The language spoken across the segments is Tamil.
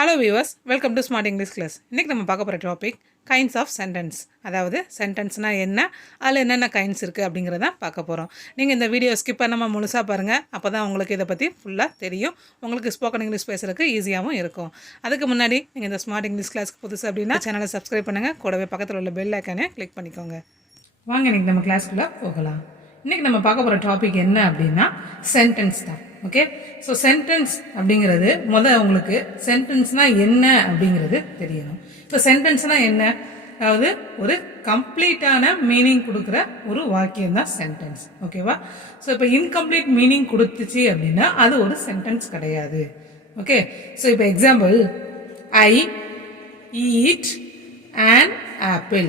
Hello viewers, welcome to smart English class. இன்றைக்கி நம்ம பார்க்க போகிற டாபிக் கைண்ட்ஸ் ஆஃப் சென்டென்ஸ். அதாவது சென்டென்ஸ்னால் என்ன, அதில் என்னென்ன கைண்ட்ஸ் இருக்குது அப்படிங்கிறத பார்க்க போகிறோம். நீங்கள் இந்த வீடியோ ஸ்கிப் பண்ணாமல் முழுசாக பாருங்கள். அப்போ தான் உங்களுக்கு இதை பற்றி ஃபுல்லாக தெரியும். உங்களுக்கு ஸ்போக்கன் இங்கிலீஷ் பேசுகிறதுக்கு ஈஸியாகவும் இருக்கும். அதுக்கு முன்னாடி நீங்கள் இந்த ஸ்மார்ட் இங்கிலீஷ் கிளாஸ்க்கு புதுசு அப்படின்னா சேனலை சப்ஸ்கிரைப் பண்ணுங்கள். கூடவே பக்கத்தில் உள்ள பெல் ஐக்கானே கிளிக் பண்ணிக்கோங்க. வாங்க இன்றைக்கி நம்ம கிளாஸ்க்குள்ளே போகலாம். இன்றைக்கி நம்ம பார்க்க போகிற டாபிக் என்ன அப்படின்னா சென்டென்ஸ் தான். ஓகே, ஸோ சென்டென்ஸ் அப்படிங்கிறது உங்களுக்கு சென்டென்ஸ்னால் என்ன அப்படிங்கிறது தெரியணும். இப்போ சென்டென்ஸ்னால் என்ன, அதாவது ஒரு கம்ப்ளீட்டான மீனிங் கொடுக்குற ஒரு வாக்கியம் தான் சென்டென்ஸ். ஓகேவா? ஸோ இப்போ இன்கம்ப்ளீட் மீனிங் கொடுத்துச்சு அப்படின்னா அது ஒரு சென்டென்ஸ் கிடையாது. ஓகே, ஸோ இப்போ example, I eat an apple.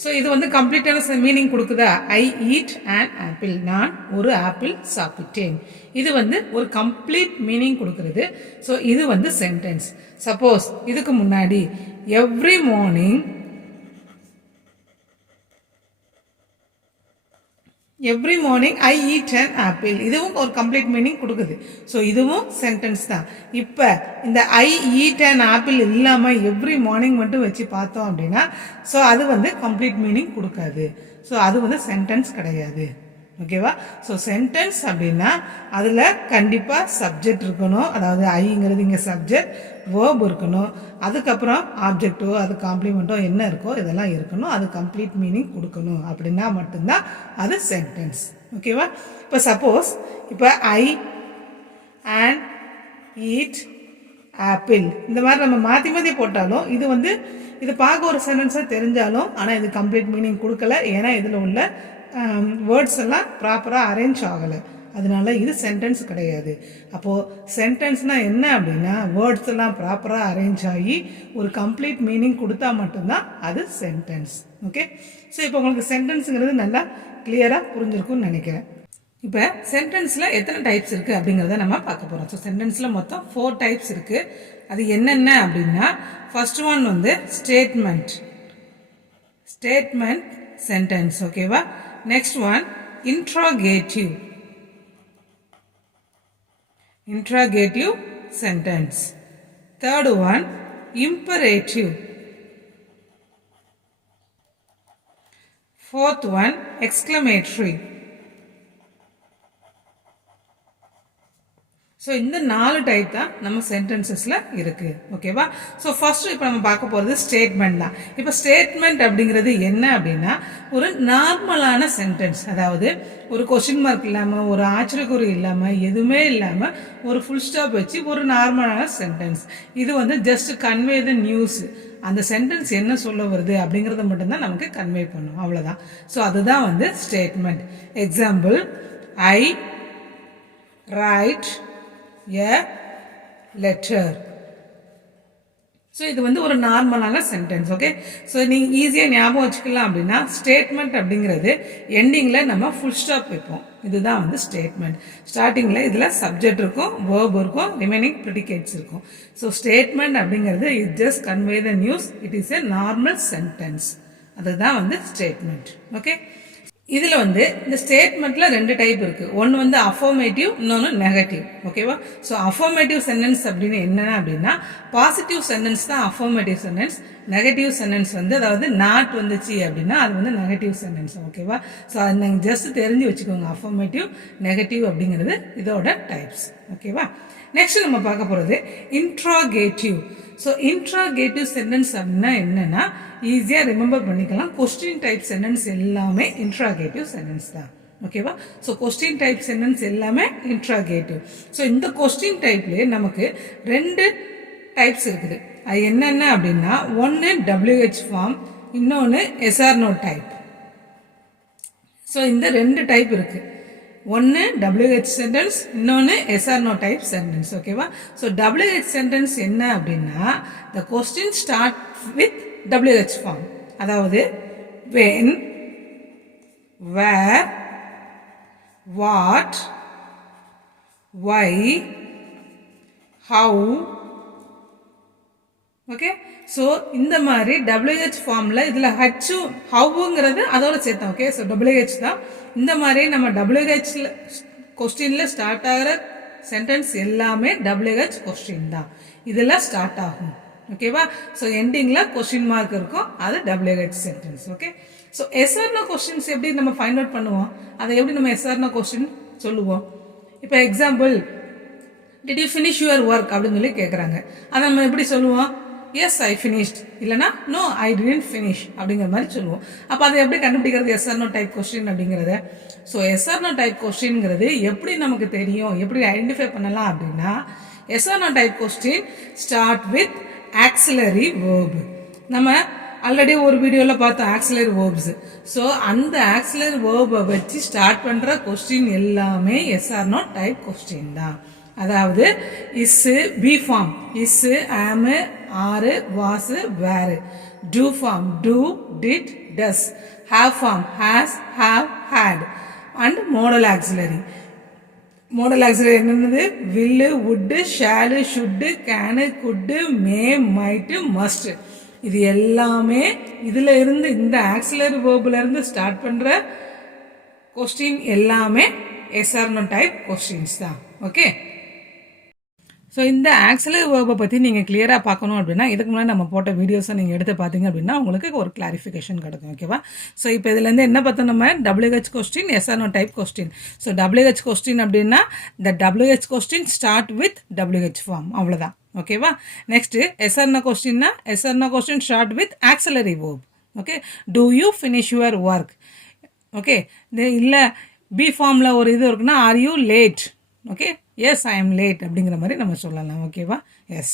So இது கம்ப்ளீட்டான மீனிங் கொடுக்குதா? ஐ ஈட் an ஆப்பிள், நான் ஒரு ஆப்பிள் சாப்பிட்டேன். இது ஒரு கம்ப்ளீட் மீனிங் கொடுக்கிறது. ஸோ இது சென்டென்ஸ். சப்போஸ் இதுக்கு முன்னாடி every morning I eat an apple, இதுவும் ஒரு கம்ப்ளீட் மீனிங் கொடுக்குது. ஸோ இதுவும் சென்டென்ஸ் தான். இப்போ இந்த ஐ ஈட் an ஆப்பிள் இல்லாமல் எவ்ரி மார்னிங் மட்டும் வச்சு பார்த்தோம் அப்படின்னா ஸோ அது கம்ப்ளீட் மீனிங் கொடுக்காது. ஸோ அது சென்டென்ஸ் கிடையாது. ஓகேவா? ஸோ சென்டென்ஸ் அப்படின்னா அதில் கண்டிப்பாக சப்ஜெக்ட் இருக்கணும். அதாவது ஐங்கிறது இங்கே சப்ஜெக்ட், வேர்ப் இருக்கணும், அதுக்கப்புறம் ஆப்ஜெக்டோ அது காம்ப்ளிமெண்ட்டோ என்ன இருக்கோ இதெல்லாம் இருக்கணும். அது கம்ப்ளீட் மீனிங் கொடுக்கணும். அப்படின்னா மட்டும்தான் அது சென்டென்ஸ். ஓகேவா? இப்போ சப்போஸ் இப்போ ஐ அண்ட் ஈட் ஆப்பிள் இந்த மாதிரி நம்ம மாற்றி மாற்றி போட்டாலும் இது பார்க்க ஒரு சென்டென்ஸாக தெரிஞ்சாலும் ஆனால் இது கம்ப்ளீட் மீனிங் கொடுக்கல. ஏன்னா இதில் உள்ள வேர்ட்ஸ் எல்லாம் ப்ராப்பராக அரேஞ்ச் ஆகலை. அதனால இது சென்டென்ஸ் கிடையாது. அப்போது சென்டென்ஸ்னால் என்ன அப்படின்னா வேர்ட்ஸ் எல்லாம் ப்ராப்பராக அரேஞ்ச் ஆகி ஒரு கம்ப்ளீட் மீனிங் கொடுத்தா மட்டும்தான் அது சென்டென்ஸ். ஓகே, ஸோ இப்போ உங்களுக்கு சென்டென்ஸுங்கிறது நல்லா கிளியராக புரிஞ்சிருக்கும்னு நினைக்கிறேன். இப்போ சென்டென்ஸில் எத்தனை டைப்ஸ் இருக்குது அப்படிங்கிறத நம்ம பார்க்க போகிறோம். ஸோ சென்டென்ஸில் மொத்தம் 4 டைப்ஸ் இருக்குது. அது என்னென்ன அப்படின்னா, ஃபர்ஸ்ட் ஒன் ஸ்டேட்மெண்ட் சென்டென்ஸ். ஓகேவா? Next one interrogative sentence. Third one imperative. Fourth one exclamatory. So இந்த 4 டைப் தான் நம்ம சென்டென்சஸில் இருக்குது. ஓகேவா? ஸோ ஃபர்ஸ்ட் இப்போ நம்ம பார்க்க போகிறது ஸ்டேட்மெண்ட் தான். இப்போ ஸ்டேட்மெண்ட் அப்படிங்கிறது என்ன அப்படின்னா ஒரு நார்மலான சென்டென்ஸ். அதாவது ஒரு கொஸ்டின் மார்க் இல்லாமல், ஒரு ஆச்சரியக்குறி இல்லாமல், எதுவுமே இல்லாமல் ஒரு ஃபுல் ஸ்டாப் வச்சு ஒரு நார்மலான சென்டென்ஸ். இது ஜஸ்ட் கன்வே த நியூஸ். அந்த சென்டென்ஸ் என்ன சொல்ல வருது அப்படிங்கிறத மட்டும்தான் நமக்கு கன்வே பண்ணும். அவ்வளோதான். ஸோ அதுதான் statement. Example, I right a letter. So இது ஒரு நார்மலான சென்டென்ஸ். ஓகே, ஸோ நீங்கள் ஈஸியாக ஞாபகம் வச்சுக்கலாம். அப்படின்னா ஸ்டேட்மெண்ட் அப்படிங்கிறது எண்டிங்கில் நம்ம ஃபுல் ஸ்டாப் வைப்போம். இதுதான் ஸ்டேட்மெண்ட். ஸ்டார்டிங்கில் இதில் சப்ஜெக்ட் இருக்கும், வேர்ப் இருக்கும், ரிமைனிங் ப்ரிடிகேட்ஸ் இருக்கும். ஸோ ஸ்டேட்மெண்ட் அப்படிங்கிறது it just convey the news. It is a normal sentence. அதுதான் ஸ்டேட்மெண்ட். ஓகே, இதில் இந்த ஸ்டேட்மெண்ட்ல 2 டைப் இருக்கு. ஒன்று அஃபர்மேட்டிவ், இன்னொன்று நெகட்டிவ். ஓகேவா? ஸோ அஃபர்மேட்டிவ் சென்டென்ஸ் அப்படின்னு என்னன்னா அப்படின்னா பாசிட்டிவ் சென்டென்ஸ் தான் அஃபர்மேட்டிவ் சென்டென்ஸ். நெகட்டிவ் சென்டென்ஸ் அதாவது நாட் வந்துச்சு அப்படின்னா அது நெகட்டிவ் சென்டென்ஸ். ஓகேவா? ஸோ அது நீங்கள் ஜஸ்ட் தெரிஞ்சு வச்சுக்கோங்க. அஃபர்மேட்டிவ், நெகட்டிவ் அப்படிங்கிறது இதோட டைப்ஸ். ஓகேவா? நெக்ஸ்ட் நம்ம பார்க்க போகிறது இன்ட்ராகேட்டிவ். ஸோ இன்ட்ராகேட்டிவ் சென்டென்ஸ் அப்படின்னா என்னன்னா ஈஸியாக ரிமெம்பர் பண்ணிக்கலாம். கொஸ்டின் டைப் சென்டென்ஸ் எல்லாமே இன்ட்ராகேட்டிவ் சென்டென்ஸ் தான். ஓகேவா? ஸோ கொஸ்டின் டைப் சென்டென்ஸ் எல்லாமே இன்ட்ராகேட்டிவ். ஸோ இந்த கொஸ்டின் டைப்லேயே நமக்கு 2 டைப்ஸ் இருக்குது. அது என்னென்ன அப்படின்னா ஒன்று WH ஃபார்ம், இன்னொன்று SR/NO டைப். ஸோ இந்த 2 டைப் இருக்குது. ஒன்று WH சென்டென்ஸ், இன்னொன்று SR/NO டைப் சென்டென்ஸ். ஓகேவா? ஸோ WH சென்டென்ஸ் என்ன அப்படின்னா the question start with WH form. அதாவது when, where, what, why, how. Okay, so இந்த மாதிரி WH ஃபார்மில் இதில் ஹவுங்கிறது அதோட சேர்த்தோம். ஓகே, ஸோ WH தான். இந்த மாதிரி நம்ம WH கொஸ்டினில் ஸ்டார்ட் ஆகிற சென்டென்ஸ் எல்லாமே WH கொஸ்டின் தான். இதெல்லாம் ஸ்டார்ட் ஆகும். ஓகேவா? ஸோ எண்டிங்கில் கொஸ்டின் மார்க் இருக்கும், அது WH sentence. Okay, so yes or no questions எப்படி நம்ம ஃபைண்ட் அவுட் பண்ணுவோம், அதை எப்படி நம்ம எஸ்ஆர்னோ கொஸ்டின் சொல்லுவோம்? இப்போ example, did you finish your work அப்படின்னு சொல்லி கேட்குறாங்க. அதை நம்ம எப்படி சொல்லுவோம்? எஸ் ஐ ஃபினிஷ்ட், இல்லைனா நோ ஐ டிடன்ட் ஃபினிஷ் அப்படிங்கிற மாதிரி சொல்லுவோம். அப்போ அதை எப்படி கண்டுபிடிக்கிறது எஸ்ஆர்னோ டைப் கொஸ்டின் அப்படிங்கிறத? ஸோ எஸ்ஆர்னோ டைப் கொஸ்டின்ங்கிறது எப்படி நமக்கு தெரியும், எப்படி ஐடென்டிஃபை பண்ணலாம் அப்படின்னா, yes or no type question start with auxiliary verb. நம்ம ஆல்ரெடி ஒரு வீடியோவில் பார்த்தோம் ஆக்சிலரி வேர்ப்ஸ். ஸோ அந்த ஆக்சிலரி வேர்பை வச்சு ஸ்டார்ட் பண்ணுற கொஸ்டின் எல்லாமே எஸ்ஆர்னோ டைப் கொஸ்டின் தான். அதாவது is be form, is am are was were. Do form do did does. Have form has have had. And modal auxiliary. Modal auxiliary என்னென்னது? Will, would, shall, should, can, could, may, might, must. இது எல்லாமே இதுல இருந்து, இந்த ஆக்சிலரி வேர்ப்ல இருந்து ஸ்டார்ட் பண்ற கொஸ்டின் எல்லாமே எஸ்ஆர்னோ டைப் கொஸ்டின்ஸ் தான். ஓகே, ஸோ இந்த ஆக்சிலரி வேர்பை பற்றி நீங்கள் கிளியராக பார்க்கணும் அப்படின்னா, இதுக்கு முன்னாடி நம்ம போட்ட வீடியோஸை நீங்கள் எடுத்து பார்த்தீங்க அப்படின்னா உங்களுக்கு ஒரு கிளாரிஃபிகேஷன் கிடைக்கும். ஓகேவா? ஸோ இப்போ இதுலேருந்து என்ன பார்த்தோம் நம்ம? WH question, yes or no type question. So WH question அப்படின்னா the WH question start with WH form, அவ்வளோதான். ஓகேவா? நெக்ஸ்ட் எஸ்ஆர்னோ கொஸ்டின்னா, yes or no question start with auxiliary verb. Okay, do you finish your work? Okay, இல்லை பி ஃபார்மில் ஒரு இது இருக்குன்னா, are you late? Okay, yes I am late அப்படிங்கிற மாதிரி நம்ம சொல்லலாம். ஓகேவா? எஸ்.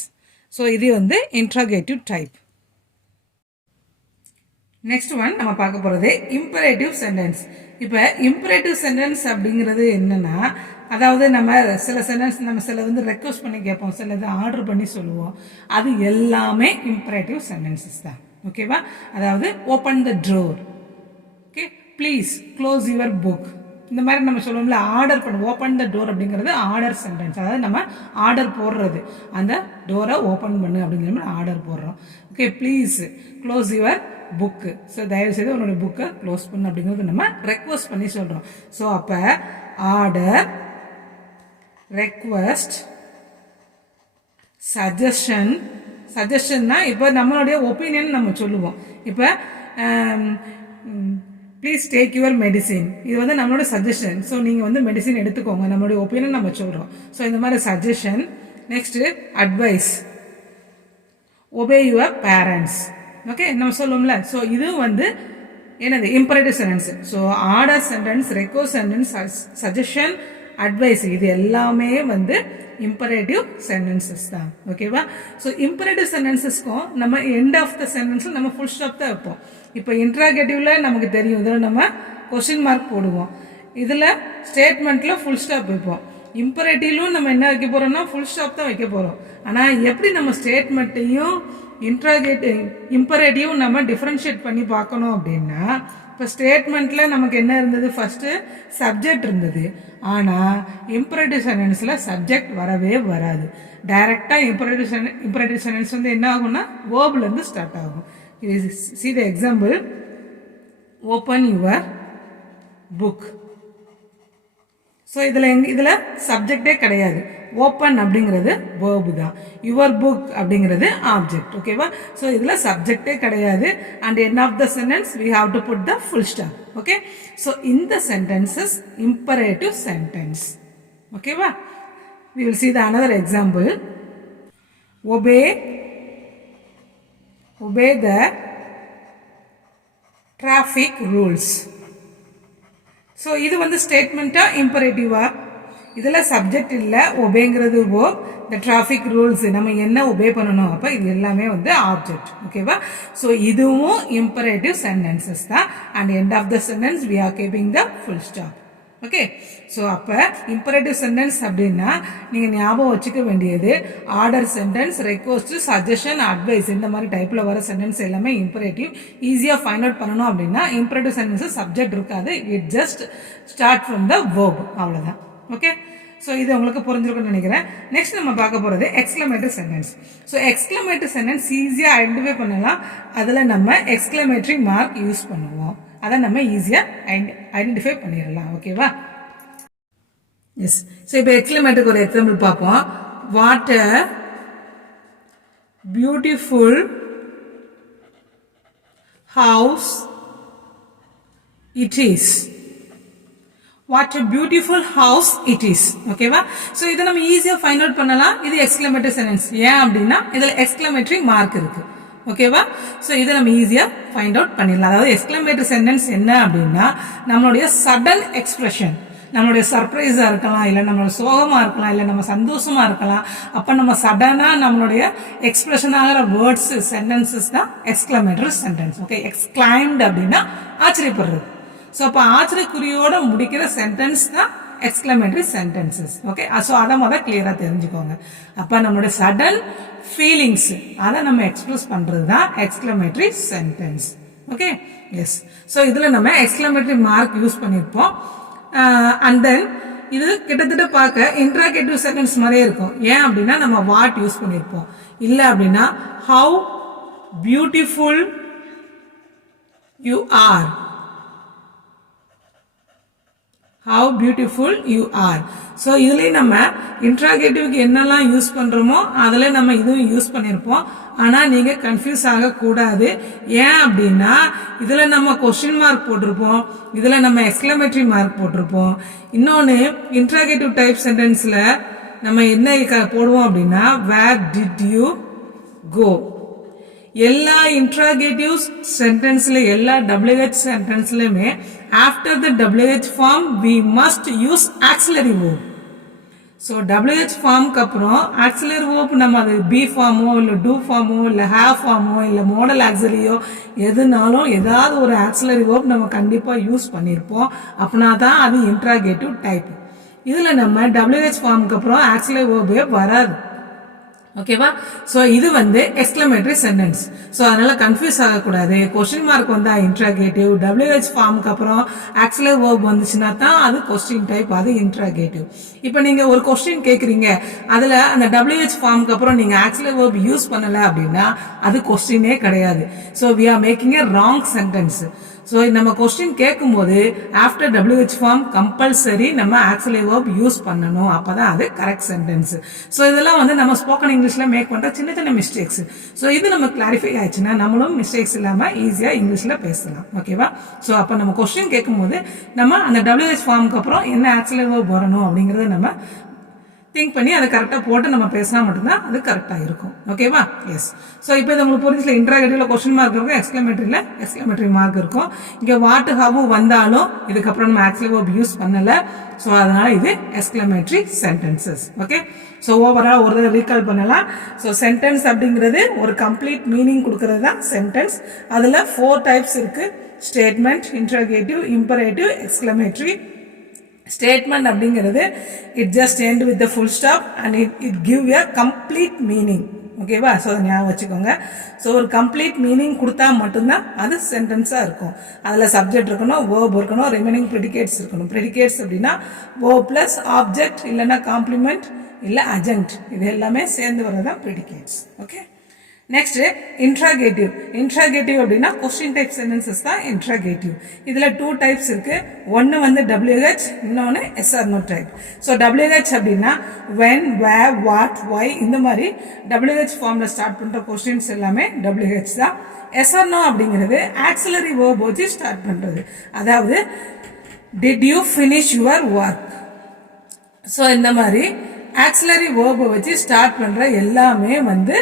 ஸோ இது வந்து இன்ட்ராகேட்டிவ் டைப். நெக்ஸ்ட் ஒன் நம்ம பார்க்க போகிறது இம்பரேட்டிவ் சென்டென்ஸ். இப்போ இம்பரேட்டிவ் சென்டென்ஸ் அப்படிங்கிறது என்னன்னா, அதாவது நம்ம சில சென்டென்ஸ் நம்ம சில வந்து ரெக்வஸ்ட் பண்ணி கேட்போம், சில இது ஆர்டர் பண்ணி சொல்லுவோம். அது எல்லாமே இம்பரேட்டிவ் சென்டென்சஸ் தான். ஓகேவா? அதாவது open the door, okay, please close your book, இந்த மாதிரி நம்ம சொல்லுவோம்ல, ஆர்டர் பண்ணுவோம். ஓப்பன் த டோர் அப்படிங்கிறது ஆர்டர் சென்டென்ஸ். அதாவது நம்ம ஆர்டர் போடுறது, அந்த டோரை ஓப்பன் பண்ணு அப்படிங்கிற மாதிரி ஆர்டர் போடுறோம். Okay, please close your book, so தயவுசெய்து உன்னோட புக்கை க்ளோஸ் பண்ணு அப்படிங்கிறது நம்ம ரெக்வஸ்ட் பண்ணி சொல்கிறோம். ஸோ அப்போ ஆர்டர், ரெக்வஸ்ட், சஜஷன். சஜஷன்னா இப்போ நம்மளுடைய ஒப்பீனியன் நம்ம சொல்லுவோம். இப்போ ப்ளீஸ் டேக் யுவர் மெடிசின், இது வந்து நம்மளோட சஜஷன். ஸோ நீங்கள் வந்து மெடிசின் எடுத்துக்கோங்க, நம்மளுடைய ஒப்பீனியன் நம்ம சொல்கிறோம். ஸோ இந்த மாதிரி suggestion. Next advice, obey your parents. Okay, நம்ம சொல்லுவோம்ல. ஸோ இது வந்து என்னது? Imperative sentence. So order sentence, request sentence, suggestion, advice, இது எல்லாமே வந்து இம்பரேட்டிவ் சென்டென்சஸ் தான். ஓகேவா? ஸோ இம்பரேட்டிவ் சென்டென்சஸ்க்கும் நம்ம எண்ட் ஆஃப் த சென்டென்ஸில் நம்ம ஃபுல் ஸ்டாப் தான் வைப்போம். இப்போ இன்ட்ராகேட்டிவ்ல நமக்கு தெரியும், இதில் நம்ம கொஸ்டின் மார்க் போடுவோம், இதில் ஸ்டேட்மெண்ட்டில் ஃபுல் ஸ்டாப் வைப்போம். இம்பரேட்டிவ்லும் நம்ம என்ன வைக்க போகிறோம்னா ஃபுல் ஸ்டாப் தான் வைக்க போகிறோம். ஆனால் எப்படி நம்ம ஸ்டேட்மெண்ட்டையும் இம்பரேட்டிவ் நம்ம டிஃப்ரென்ஷியேட் பண்ணி பார்க்கணும் அப்படின்னா, இப்போ ஸ்டேட்மெண்ட்டில் நமக்கு என்ன இருந்தது? ஃபஸ்ட்டு சப்ஜெக்ட் இருந்தது. ஆனால் இம்பரேட்டிவ் சென்டென்ஸில் சப்ஜெக்ட் வரவே வராது. டைரெக்டாக இம்பரேட்டிவ் சென்டென்ஸ் வந்து என்ன ஆகும்னா வேர்ப்லேருந்து ஸ்டார்ட் ஆகும். See the example, open your book. So இதில் சப்ஜெக்டே கிடையாது. ஓப்பன் அப்படிங்கிறது வேர்பு தான், யுவர் புக் அப்படிங்கிறது ஆப்ஜெக்ட். ஓகேவா? ஸோ இதில் சப்ஜெக்டே கிடையாது. And end of the sentence we have to put the full stop. ஓகே, ஸோ இந்த சென்டென்சஸ் இம்பரேட்டிவ் சென்டென்ஸ். ஓகேவா? we will see the another example. Obey the traffic rules. So இது வந்து ஸ்டேட்மெண்ட்டா இம்பரேட்டிவா? இதில் சப்ஜெக்ட் இல்லை, ஒபேங்கிறது verb, the traffic rules நம்ம என்ன ஒபே பண்ணணும், அப்போ இது எல்லாமே வந்து ஆப்ஜெக்ட். ஓகேவா? ஸோ இதுவும் இம்பரேட்டிவ் சென்டென்சஸ் தான். And end of the sentence we are keeping the full stop. ஓகே, ஸோ அப்போ இம்பரேட்டிவ் சென்டென்ஸ் அப்படின்னா நீங்கள் ஞாபகம் வச்சுக்க வேண்டியது order sentence, request, suggestion, advice, இந்த மாதிரி டைப்பில் வர சென்டென்ஸ் எல்லாமே இம்பரேட்டிவ். ஈஸியாக ஃபைண்ட் அவுட் பண்ணணும் அப்படின்னா இம்பரேட்டிவ் சென்டென்ஸ் சப்ஜெக்ட் இருக்காது, it just start from the verb, அவ்வளோதான். ஓகே, ஸோ இது உங்களுக்கு புரிஞ்சிருக்குன்னு நினைக்கிறேன். நெக்ஸ்ட் நம்ம பார்க்க போகிறது exclamatory sentence. So exclamatory sentence ஈஸியாக ஐடென்டிஃபை பண்ணலாம். அதில் நம்ம எக்ஸ்க்ளமேட்டரி மார்க் யூஸ் பண்ணுவோம். அதை நம்ம ஈஸியாக ஐடென்டிஃபை பண்ணிடலாம். ஓகேவா? எஸ். ஸோ இப்போ எக்ஸ்க்ளமேட்டருக்கு ஒரு எக்ஸாம்பிள் பார்ப்போம். Water beautiful house it is. What a beautiful house it is. ஓகேவா? சோ இத நம்ம ஈஸியா ஃபைண்ட் அவுட் பண்ணலாம். இது எக்ஸ்க்ளமேட்டரி சென்டென்ஸ். ஏன் அப்படினா இதுல எக்ஸ்க்ளமேட்டரி மார்க் இருக்கு. ஓகேவா? சோ இத நம்ம ஈஸியா ஃபைண்ட் அவுட் பண்ணிடலாம். அதாவது எக்ஸ்க்ளமேட்டரி சென்டென்ஸ் என்ன அப்படினா நம்மளுடைய சடன் எக்ஸ்பிரஷன். நம்மளுடைய சர்ப்ரைஸா இருக்கலாம், இல்ல நம்மளோட சோகமா இருக்கலாம், இல்ல நம்ம சந்தோஷமா இருக்கலாம். அப்ப நம்ம சடனா நம்மளுடைய எக்ஸ்பிரஷன் ஆகிற வேர்ட்ஸ் சென்டென்சஸ் தான் எக்ஸ்க்ளமேட்டரி சென்டென்ஸ். ஓகே, எக்ஸ்க்ளைம்ட் அப்படின்னா ஆச்சரியப்படுறது. சோ அப்ப ஆச்சரியக்குறியோட முடிக்கிற சென்டென்ஸ் தான் எக்ஸ்க்ளமேட்டரி சென்டென்சஸ். ஓகே, சோ அத முத கிளியரா தெரிஞ்சுக்கோங்க. அப்ப நம்மளுடைய சடன் ஃபீலிங்ஸ் அத நம்ம எக்ஸ்பிரஸ் பண்றது தான் exclamatory sentence. Okay, yes. So இதுல நம்ம எக்ஸ்க்ளமேட்டரி மார்க் யூஸ் பண்ணிருப்போம். அண்ட் தென் இது கிட்டத்தட்ட பார்க்க இன்ட்ராகேட்டிவ் சென்டென்ஸ் மாதிரியே இருக்கும். ஏன் அப்படின்னா நம்ம வாட் யூஸ் பண்ணிருப்போம். இல்ல அப்படின்னா how beautiful you R, how beautiful you are. So இதுல நம்ம இன்ட்ராகேட்டிவ்க்கு என்னெல்லாம் யூஸ் பண்றோமோ அதுல நம்ம இதுவும் யூஸ் பண்ணிருப்போம். ஆனா நீங்க கன்ஃபியூஸ் ஆக கூடாது. ஏன் அப்படின்னா இதுல நம்ம கொஸ்டின் மார்க் போட்டிருப்போம், இதுல நம்ம எக்ஸ்க்ளமேட்டரி மார்க் போட்டிருப்போம். இன்னொன்னு இன்ட்ராகேட்டிவ் டைப் சென்டென்ஸ்ல நம்ம என்ன போடுவோம் அப்படின்னா where did you go. எல்லா இன்ட்ராகேட்டிவ் சென்டென்ஸ்ல எல்லா WH சென்டென்ஸ்லயுமே after the WH form we must use auxiliary verb. So WH ஃபார்முக்கு அப்புறம் ஆக்சிலரி verb நம்ம அது பி ஃபார்மோ இல்லை டூ ஃபார்மோ இல்லை ஹேவ் ஃபார்மோ இல்லை மாடல் ஆக்சிலரியோ எதுனாலும் ஏதாவது ஒரு ஆக்சிலரி verb நம்ம கண்டிப்பாக யூஸ் பண்ணியிருப்போம். அப்படின்னா தான் அது இன்ட்ராகேட்டிவ் டைப். இதில் நம்ம WH ஃபார்முக்கு அப்புறம் ஆக்சிலரி verb வராது. ஓகேவா? சோ இது வந்து எக்ஸ்க்ளமேட்டரி சென்டென்ஸ். சோ அதனால கன்ஃபியூஸ் ஆகக்கூடாது. கொஸ்டின் மார்க் வந்தா இன்ட்ராகேட்டிவ், WH ஃபார்முக்கு அப்புறம் ஆக்சிலரி verb வந்துச்சுன்னா தான் அது கொஸ்டின் டைப், அது இன்ட்ராகேட்டிவ். இப்போ நீங்க ஒரு கொஸ்டின் கேக்குறீங்க, அதுல அந்த WH ஃபார்முக்கு அப்புறம் நீங்க ஆக்சிலரி verb யூஸ் பண்ணல அப்படின்னா அது கொஸ்டினே கிடையாது. So we are making a wrong sentence. So நம்ம கொஸ்டின் கேட்கும்போது ஆஃப்டர் WH ஃபார்ம் கம்பல்சரி நம்ம ஆக்சிலரி verb யூஸ் பண்ணணும். அப்பதான் அது கரெக்ட் சென்டென்ஸ். ஸோ இதெல்லாம் வந்து நம்ம ஸ்போக்கன் இங்கிலீஷ்ல மேக் பண்ற சின்ன சின்ன மிஸ்டேக்ஸ். ஸோ இது நம்ம கிளாரிஃபை ஆயிடுச்சுன்னா நம்மளும் மிஸ்டேக்ஸ் இல்லாம ஈஸியா இங்கிலீஷ்ல பேசலாம். ஓகேவா? ஸோ அப்ப நம்ம கொஸ்டின் கேட்கும்போது நம்ம அந்த WH ஃபார்முக்கு அப்புறம் என்ன ஆக்சிலரி verb வரணும் அப்படிங்கறத நம்ம திங்க் பண்ணி அதை கரெக்டாக போட்டு நம்ம பேசினா மட்டும்தான் அது கரெக்டாக இருக்கும். ஓகேவா? எஸ். ஸோ இப்போ இது உங்களுக்கு புரிஞ்சுல இன்ட்ராகேட்டிவ்ல கொஸ்டின் மார்க் இருக்கும், எக்ஸ்க்ளமேட்டரியில் எக்ஸ்க்ளமேட்டரி மார்க் இருக்கும். இங்கே வாட் ஹவு வந்தாலும் இதுக்கப்புறம் நம்ம ஆக்சிலரி verb யூஸ் பண்ணல. ஸோ அதனால இது exclamatory sentences. Okay, so overall ஒரு தடவை ரீகால் பண்ணலாம். ஸோ சென்டென்ஸ் அப்படிங்கிறது ஒரு கம்ப்ளீட் மீனிங் கொடுக்கறது தான் சென்டென்ஸ். அதில் 4 டைப்ஸ் இருக்கு: statement, interrogative, imperative, exclamatory. Statement அப்படிங்கிறது it just end with the full stop and it give a complete meaning. ஓகேவா? ஸோ அதை ஞாபகம் வச்சுக்கோங்க. ஸோ ஒரு கம்ப்ளீட் மீனிங் கொடுத்தா மட்டும்தான் அது சென்டென்ஸாக இருக்கும். அதில் சப்ஜெக்ட் இருக்கணும், வேர்ப் இருக்கணும், ரிமைனிங் ப்ரெடிகேட்ஸ் இருக்கணும். ப்ரெடிகேட்ஸ் அப்படின்னா வேர்ப் பிளஸ் ஆப்ஜெக்ட், இல்லைன்னா காம்ப்ளிமெண்ட், இல்லை அஜெக்ட், இது எல்லாமே சேர்ந்து வரதான் predicates. Okay, next interrogative. Interrogative அப்படின்னா கொஸ்டின் டைப் சென்டென்சஸ் தான் இன்ட்ராகேட்டிவ். இதுல 2 டைப்ஸ் இருக்கு. ஒன்னு வந்து WH, இன்னொன்னு SR/NO டைப். ஸோ WH அப்படின்னா when, where, what, why, இந்த மாதிரி WH ஃபார்ம்ல ஸ்டார்ட் பண்ற கொஸ்டின்ஸ் எல்லாமே WH தான். SR/NO அப்படிங்கிறது ஆக்சிலரி verb வச்சு ஸ்டார்ட் பண்றது. அதாவது did you finish your work. So இந்த மாதிரி ஆக்சிலரி verb வச்சு ஸ்டார்ட் பண்ற எல்லாமே வந்து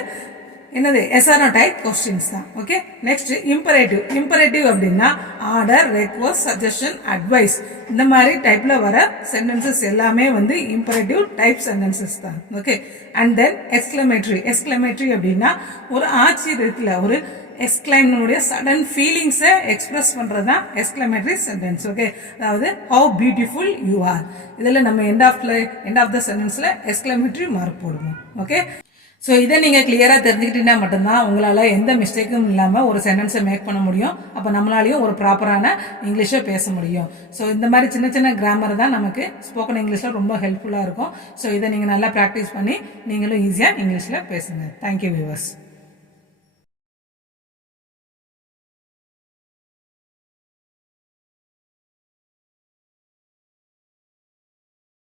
என்னது SR/NO டைப் கொஸ்டின்ஸ் தான். Okay, next imperative. இம்பரேட்டிவ் அப்படின்னா ஆர்டர், ரெக்வெஸ்ட், சஜஷன், அட்வைஸ், இந்த மாதிரி டைப்ல வர சென்டென்சஸ் எல்லாமே வந்து இம்பரேட்டிவ் டைப் சென்டென்சஸ் தான். Okay, and then exclamatory. Exclamatory அப்படின்னா ஒரு ஆச்சரியத்துல ஒரு எக்ஸ்க்ளைம்னுடைய சடன் ஃபீலிங்ஸை எக்ஸ்பிரஸ் பண்றது தான் எக்ஸ்க்ளமேட்டரி சென்டென்ஸ். ஓகே, அதாவது ஹவு பியூட்டிஃபுல் யூ ஆர். இதில் நம்ம எண்ட் ஆஃப் த சென்டென்ஸ்ல எக்ஸ்க்ளமேட்டரி மார்க் போடுவோம். ஓகே, ஸோ இதை நீங்கள் கிளியராக தெரிஞ்சுக்கிட்டீங்கன்னா மட்டும்தான் உங்களால் எந்த மிஸ்டேக்கும் இல்லாமல் ஒரு சென்டென்ஸை மேக் பண்ண முடியும். அப்போ நம்மளாலையும் ஒரு ப்ராப்பரான இங்கிலீஷை பேச முடியும். ஸோ இந்த மாதிரி சின்ன சின்ன கிராமர் தான் நமக்கு ஸ்போக்கன் இங்கிலீஷில் ரொம்ப ஹெல்ப்ஃபுல்லாக இருக்கும். ஸோ இதை நீங்கள் நல்லா ப்ராக்டிஸ் பண்ணி நீங்களும் ஈஸியாக இங்கிலீஷில் பேசுங்க. Thank you viewers.